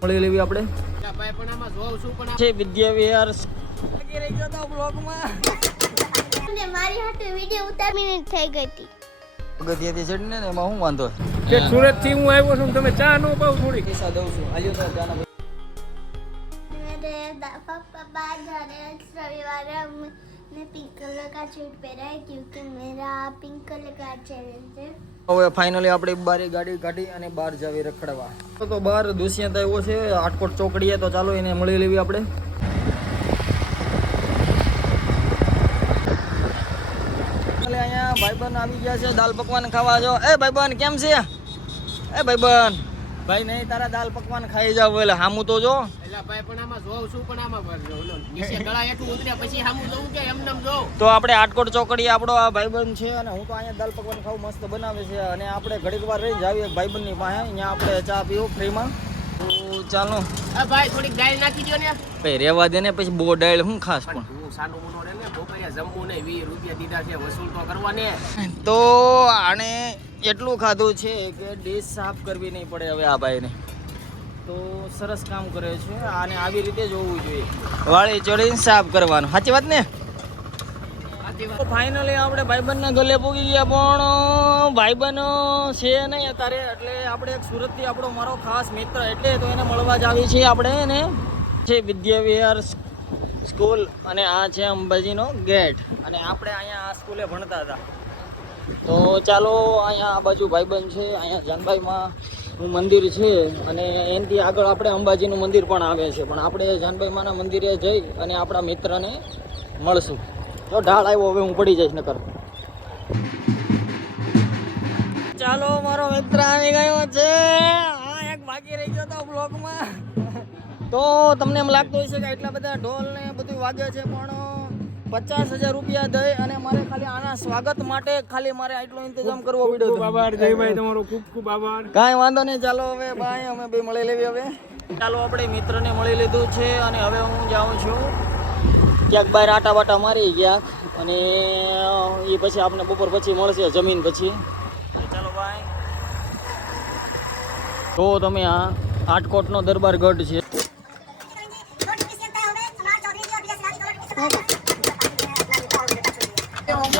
મળી લેવી આપણે ભાઈ પણ આમાં જોઉં છું પણ છે વિદ્યાવિહાર લાગી રહી ગયો તો બ્લોગમાં અને મારી હાથે વિડિયો ઉતાર મિનિટ થઈ ગઈ હતી ગતિયાથી ચડને ને એમાં હું વાંધો કે સુરત થી હું આવ્યો છું તમે ચા નો પાવ થોડી પૈસા દઉં છું આલ્યો તો જાના मेरे पापा बाहर जा रहे हैं रविवार मैं पिंक कलर का सूट पहना है क्योंकि मेरा पिंक कलर का चैलेंज है હવે ફાઇનલી આપણે બારે ગાડી કાઢી અને બહાર જાવી રખડવા તો બહાર દુષ્યંત આવ્યો છે આટકોટ ચોકડીએ તો ચાલો એને મળી લેવી આપણે અહીંયા ભાઈબંધ આવી ગયા છે દાલ પકવાન ખાવા જો એ ભાઈબંધ કેમ છે એ ભાઈબંધ ભાઈ નહીં તારા દાલ પકવાન ખાઈ જાવ એટલે હામું તો જો ભાઈ પણ આમાં જોઉં છું પણ આમાં નીચે ગળા હેઠું ઉતર્યા પછી હામું જોઉં કે એમનેમ જો તો આપણે આટકોટ ચોકડી આપણો આ ભાઈબંધ છે અને હું તો અહીંયા દાલ પકવાન ખાવું મસ્ત બનાવે છે અને આપણે ઘડીક વાર રહી જાવીએ ભાઈબંધની પાસે અહીંયા આપણે ચા પીવું ફ્રીમાં તો ચાલો ભાઈ થોડીક દાળ નાખી દો ને ભાઈ રેવા દે ને પછી બહુ ડાળ શું ખાસ પણ હું સાનું મુનો રે ને બપોરે જમવું ને 20 રૂપિયા દીધા છે વસૂલ તો કરવા ને તો આને એટલું ખાધું છે કે ડીશ સાફ કરવી નહીં પડે હવે આ ભાઈને તો સરસ કામ કરે છે આને આવી રીતે જોવું જોઈએ વાળી ચડીને સાફ કરવાનું સાચી વાત ને તો ફાઇનલી આપણે ભાઈબંધના ગલે પૂગી ગયા પણ ભાઈબંધ છે નહીં અત્યારે એટલે આપણે એક સુરતથી આપણો મારો ખાસ મિત્ર એટલે તો એને મળવા જ આવી છીએ આપણે એને છે વિદ્યાવિહાર સ્કૂલ અને આ છે અંબાજીનો ગેટ અને આપણે અહીંયા આ સ્કૂલે ભણતા હતા તો ચાલો અહીંયા આ બાજુ ભાઈબંધ છે અહીંયા જાનભાઈમાં મંદિર છે અને એનાથી આગળ આપણે અંબાજીનું મંદિર પણ આવે છે પણ આપણે જાનભાઈમાંના મંદિરે જઈ અને આપણા મિત્રને મળશું તો ઢાળ આવ્યો હવે હું પડી જઈશ નકર ચાલો મારો મિત્ર આવી ગયો છે હા એક બાકી રહી ગયો તો બ્લોગમાં તો તમને એમ લાગતું હોય છે કે એટલા બધા ઢોલ ને બધું વાગે છે પણ 50,000 રૂપિયા દઈ અને મારે ખાલી આના સ્વાગત માટે ખાલી મારે આટલો ઇંતજામ કરવો પડ્યો હતો આભાર જયભાઈ તમારો ખૂબ ખૂબ આભાર કાંઈ વાંધો નહીં ચાલો હવે ભાઈ અમે બે મળી લેવી હવે ચાલો આપણે મિત્રને મળી લીધું છે અને હવે હું જાઉં છું ક્યાંક બહાર આટા બાટા મારી ક્યાંક અને એ પછી આપણે બપોર પછી મળશે જમીન પછી ચાલો ભાઈ તો તમે આ આટકોટનો દરબાર ગઢ છે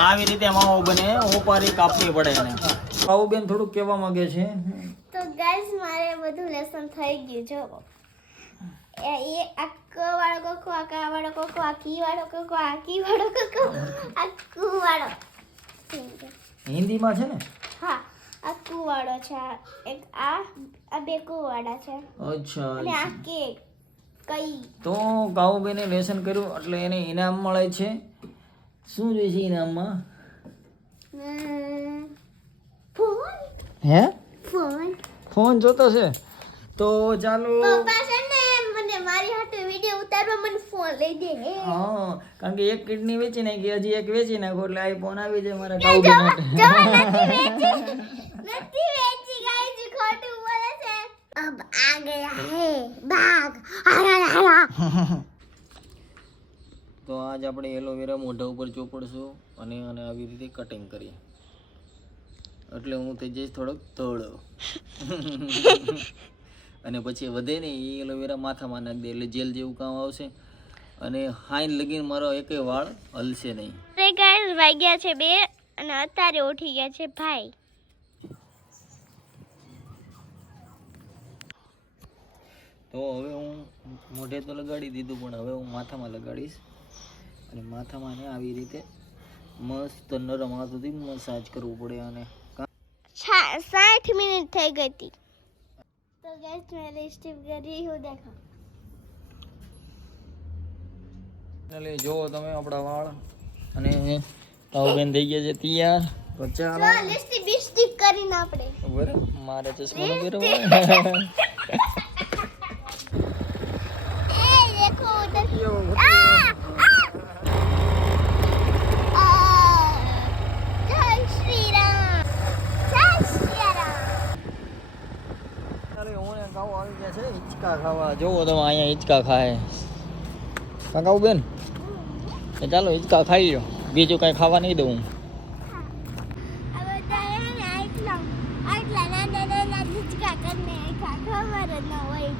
આવી રીતે માવો બને ઓપારી કાપવી પડે એને આવું બેન થોડુંક કહેવા માંગે છે તો ગાઈસ મારે બધું લેસન થઈ ગયું જો એ આકો વાળો કોકો આકા વાળો કોકો આકી વાળો કોકો આકી વાળો કોકો આકુ વાળો હિન્દીમાં છે ને હા આકુ વાળો છે એક આ બે કુવાડા છે અચ્છા અને આ કે કઈ તો કાઉબેને લેસન કર્યું એટલે એને ઇનામ મળે છે શું જોઈએ છે ઇનામમાં ફોન હે ફોન ફોન જોતો છે તો ચાલો પપ્પા છે ને મને મારી હાથે વિડિયો ઉતારવા મને ફોન લઈ દે હા કારણ કે એક કિડની વેચી નાખી હજી એક વેચી નાખો એટલે આઈફોન આવી જાય મારા કાઉબે માટે નથી વેચી ગાઈસ ખોટું બોલે છે અબ આ ગયા હે બાગ આરા આરા તો આજ આપણે એલોવેરા મોઢા ઉપર ચોપડશું અને અને આવી રીતે કટિંગ કરીએ એટલે હું થઈ જઈશ થોડોક ધોળો અને પછી વધે ને એ એલોવેરા માથામાં નાખી દે એટલે જેલ જેવું કામ આવશે અને હાઈન લગીને મારો એકે વાળ હલશે નહીં રે ગાઈસ વાગ્યા છે 2 અને અત્યારે ઉઠી ગયા છે ભાઈ તો હવે હું મોઢે તો લગાડી દીધું પણ હવે હું માથામાં લગાડીશ અને માથામાં ને આવી રીતે મસ્ત નરમ હાથોથી મસાજ કરવું પડે અને 60 મિનિટ થઈ ગઈ હતી તો ગાઈસ મેં લિપસ્ટિક કરી હું દેખો એટલે જો તમે આપણા વાળ અને તાવબેન થઈ ગયા છે તૈયાર તો ચાલો લિપસ્ટિક બિસ્ટિક કરીને આપણે બરાબર મારે ચશ્મા નો પહેરવો એ દેખો ઉધર જય શ્રી રામ હું ખાવા આવી ગયા છે હિંચકા ખાવા જોવો તમે અહીંયા હિંચકા ખાય કાકા બેન ચાલો હિંચકા ખાઈ લો બીજું કાંઈ ખાવા નહીં દઉં હવે આટલા નાના નાના હિંચકા કરીને ખબર ના હોય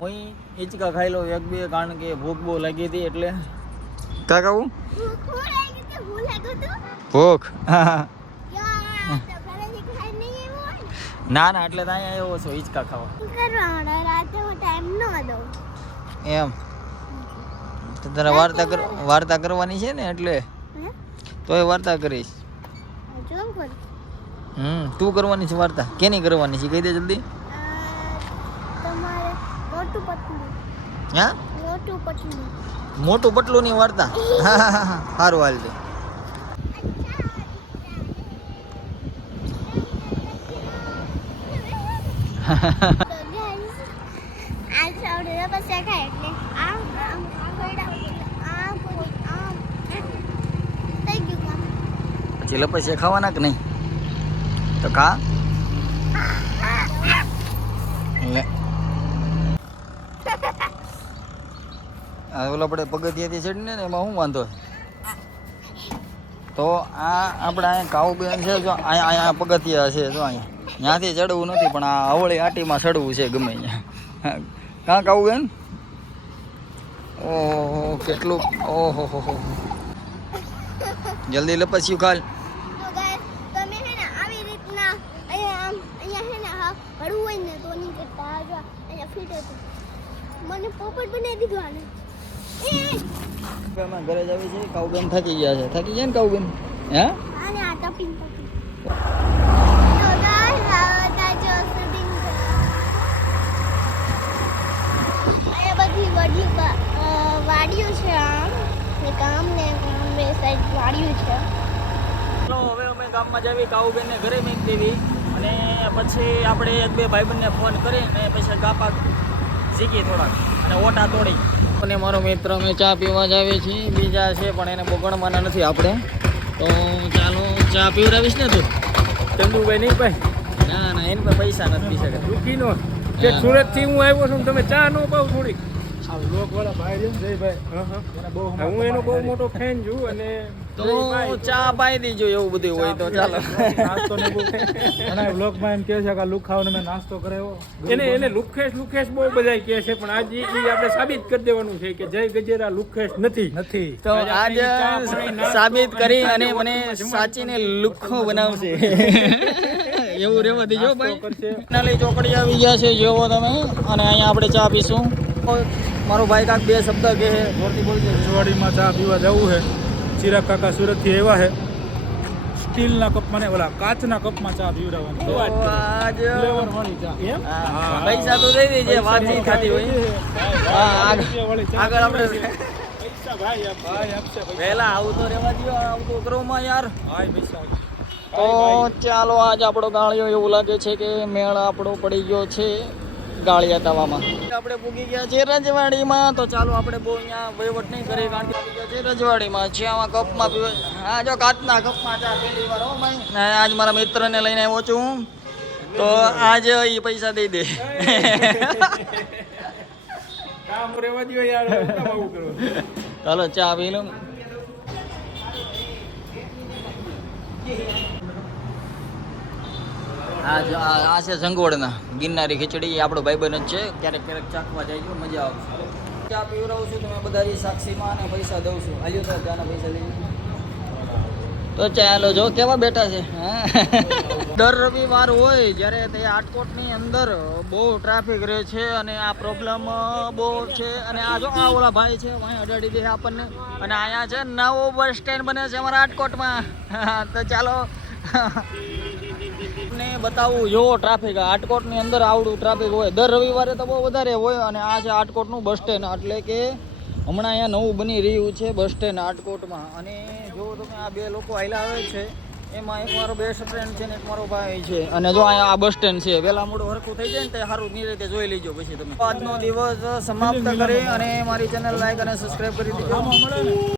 હું હિંચકા ખાઈ લઉં એક બે, કારણ કે ભૂખ બહુ લાગી હતી એટલે. કા કહું? ભૂખ ના ના, એટલે તો અહીંયા આવ્યો છો હિંચકા ખાવા. એમ તો તારે વાર્તા કરવાની છે ને, એટલે તોય વાર્તા કરીશ. તું કરવાની છે વાર્તા? કેની કરવાની છે કહી દે જલ્દી. હા, મોટું પટલું ની વાર્તા. સારું હાલ છે. પછી લપસ્યા ખાવાના કે નહીં? તો ખા. લે ઓલા આપણે પગથિયાથી ચડીને ને એમાં શું વાંધો? તો આ આપણે અહીંયા કાઉબેન છે, જો અહીંયા પગથિયા છે, જો અહીંયા ત્યાંથી ચડવું નથી, પણ આ હવળી આટીમાં ચડવું છે ગમે અહીંયા. કાં કાઉબેન? ઓહો કેટલું, ઓહો હો, જલ્દી લપસ્યું ખાલ. મને પોપટ બનાવી દીધું આને. અમે ઘરે જ આવી છે. કાઉબેન થાકી ગયા છે. થાકી ગયા ને કાઉબેન? હે આને આ ટપિંગ તો ગાઈસ આવતા જો શૂટિંગ આ બધી વડી વાડીઓ છે. આમ ને કામ બે સાઈડ વાડીઓ છે. ચલો હવે અમે ગામમાં જાવી, કાઉબેનને ઘરે મેં દેવી, અને પછી આપણે એક બે ભાઈબંધને ફોન કરીને પછી ગાપા શીખી થોડાક અને ઓટા તોડી. અને મારો મિત્ર અમે ચા પીવા જ આવે છે, બીજા છે પણ એને બગડવાના નથી આપણે. તો ચાલો ચા પીવડાવીશ ને તું? ચંદુભાઈ નહીં ભાઈ, ના ના, એની પાસે પૈસા નથી પી શકે. દુખીનો કે સુરત થી હું આવ્યો છું, તમે ચા નો પાવ થોડીક. લોકવાળા ભાઈ છે ને જયભાઈ, હું એનો બહુ મોટો ફેન છું, અને તો ચા પાઈ દીજો એવું બધું હોય તો ચાલો. નાસ્તો ને બહુ ઘણા બ્લોગમાં એમ કહે છે કે આ લુખાઓને મેં નાસ્તો કરાવ્યો. એને લુખેશ બહુ બધા કહે છે, પણ આજે ઈ આપણે સાબિત કરી દેવાનું છે કે જય ગજેરા લુખેશ નથી. તો આજ સાબિત કરી અને મને સાચીને લુખ્ખો બનાવશે. એવું રહેવા દેજો ભાઈ. નાલી ચોકડી આવી ગયા છે જોવો તમે, અને અહીંયા આપણે ચા પીશું. મારો ભાઈ કાંક બે શબ્દ કહે, જોરથી બોલજો. રજવાડીમાં ચા પીવા જવું છે. ચિરાગ કાકા સુરતથી આવ્યા છે. સ્ટીલના કપમાં ને ઓલા કાચના કપમાં ચા પીવડાવવાની. તો આજ ફ્લેવર વાળી ચા. એમ? હા, પૈસા તો દઈ દેજે, વાત નહીં થતી હોય. હા, આગળ આપણે પૈસા ભાઈ આપશે. વહેલા આવું તો રહેવા દો, આવું તો કરો માં યાર. ભાઈ પૈસા. તો ચાલો આજ આપણો ગાળિયો એવું લાગે છે કે મેળ આપણો પડી ગયો છે ગાળિયા તાવામાં. આપણે પૂગી ગયા છે રજવાડીમાં. તો ચાલો આપણે બહુ અહીંયા વહીવટ નહીં કરીએ, કારણ કે આવી ગયા છે રજવાડીમાં. જ્યાં કપમાં પીવે, હા જો કાચના કપમાં ચા પહેલી વાર. હો ભાઈ, ને આજ મારા મિત્રને લઈને આવ્યો છું, તો આજ એ પૈસા દઈ દે. કામ રહેવા દો યાર, કામ આવું કરો. ચાલો ચા પી લો. આ છે સંગવડના ગિરનારી ખીચડી. આપણો ભાઈબંધ જ છે, ક્યારેક ક્યારેક ચાખવા જાય છે, મજા આવશે. ચા પીવડાવું છું તમે બધા સાક્ષીમાં, અને પૈસા દઉં છું. હાલ્યો તો ચાના પૈસા લઈ. તો ચાલો જો કેવા બેઠા છે. દર રવિવાર હોય જ્યારે તે આટકોટની અંદર બહુ ટ્રાફિક રહે છે, અને આ પ્રોબ્લેમ બહુ છે. અને આ જો આ ઓલા ભાઈ છે અહીં અડાડી દે આપણને. અને અહીંયા છે નવો બસ સ્ટેન્ડ બને છે અમારા આટકોટમાં. તો ચાલો ને બતાવું જો ટ્રાફિક. આટકોટની અંદર આવડું ટ્રાફિક હોય. દર રવિવારે તો બહુ વધારે હોય. અને આ છે આટકોટનું બસ સ્ટેન્ડ, એટલે કે હમણાં અહીંયા નવું બની રહ્યું છે બસ સ્ટેન્ડ આટકોટમાં. અને જો તમે આ બે લોકો આયલા આવે છે, એમાં એક મારો બેસ્ટ ફ્રેન્ડ છે ને એક મારો ભાઈ છે. અને જો અહીંયા આ બસ સ્ટેન્ડ છે, વહેલા મોડું હરખું થઈ જાય ને તે સારું ની રીતે જોઈ લેજો. પછી તમે આજનો દિવસ સમાપ્ત કરી અને મારી ચેનલ લાઈક અને સબસ્ક્રાઈબ કરી દેજો.